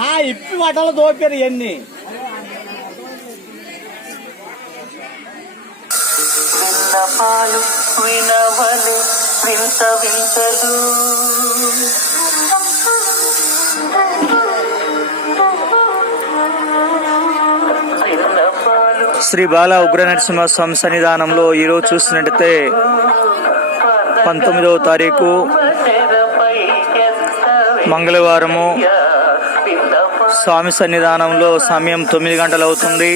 ఆ, ఇప్పి వటలు దోపారు ఇవన్నీ వినవలే వింత వింతలు. శ్రీ బాల ఉగ్ర నరసింహస్వామి సన్నిధానంలో ఈరోజు చూసినట్టయితే పంతొమ్మిదవ తారీఖు మంగళవారము స్వామి సన్నిధానంలో సమయం తొమ్మిది గంటలు అవుతుంది.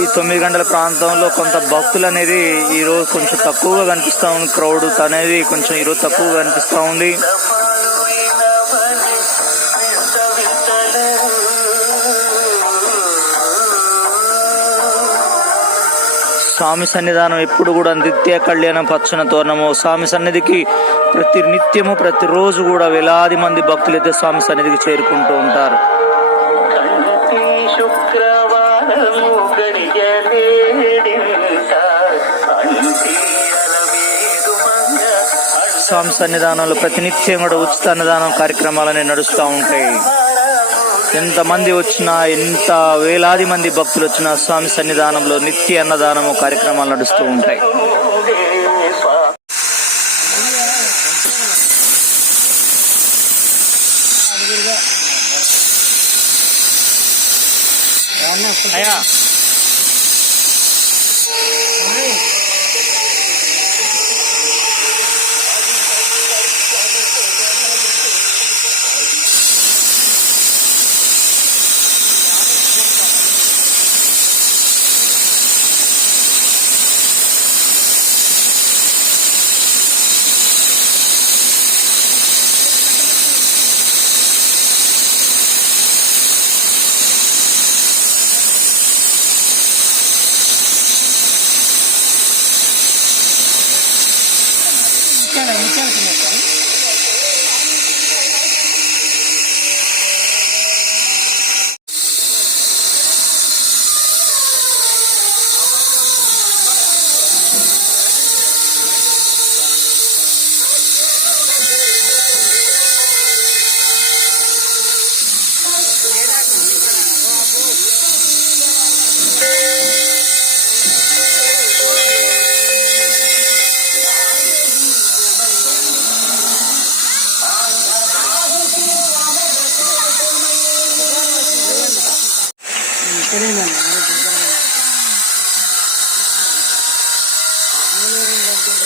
ఈ తొమ్మిది గంటల ప్రాంతంలో కొంత భక్తులు అనేది ఈరోజు కొంచెం తక్కువగా కనిపిస్తూ ఉంది. క్రౌడ్ అనేది కొంచెం ఈరోజు తక్కువగా కనిపిస్తూ ఉంది. స్వామి సన్నిధానం ఎప్పుడు కూడా నిత్య కళ్యాణం పచ్చన తోరణము. స్వామి సన్నిధికి ప్రతి నిత్యము ప్రతిరోజు కూడా వేలాది మంది భక్తులైతే స్వామి సన్నిధికి చేరుకుంటూ ఉంటారు. స్వామి సన్నిధానంలో ప్రతినిత్యం కూడా ఉచిత అన్నదానం కార్యక్రమాలనే నడుస్తూ ఉంటాయి. ఎంతమంది వచ్చినా ఎంత వేలాది మంది భక్తులు వచ్చినా స్వామి సన్నిధానంలో నిత్య అన్నదానము కార్యక్రమాలు నడుస్తూ ఉంటాయి. అయ్యా. から見ちゃうと思った。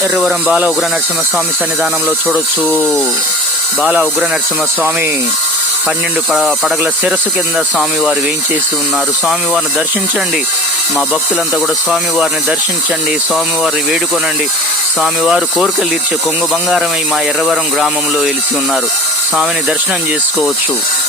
ఎర్రవరం బాల ఉగ్ర నరసింహస్వామి సన్నిధానంలో చూడొచ్చు. బాల ఉగ్ర నరసింహస్వామి పన్నెండు పడగల శిరస్సు కింద స్వామివారు వేయించేసి ఉన్నారు. స్వామి వారిని దర్శించండి. మా భక్తులంతా కూడా స్వామి వారిని దర్శించండి. స్వామివారిని వేడుకొనండి. స్వామివారు కోరికలు తీర్చే కొంగు బంగారమై మా ఎర్రవరం గ్రామంలో వెలిసి ఉన్నారు. స్వామిని దర్శనం చేసుకోవచ్చు.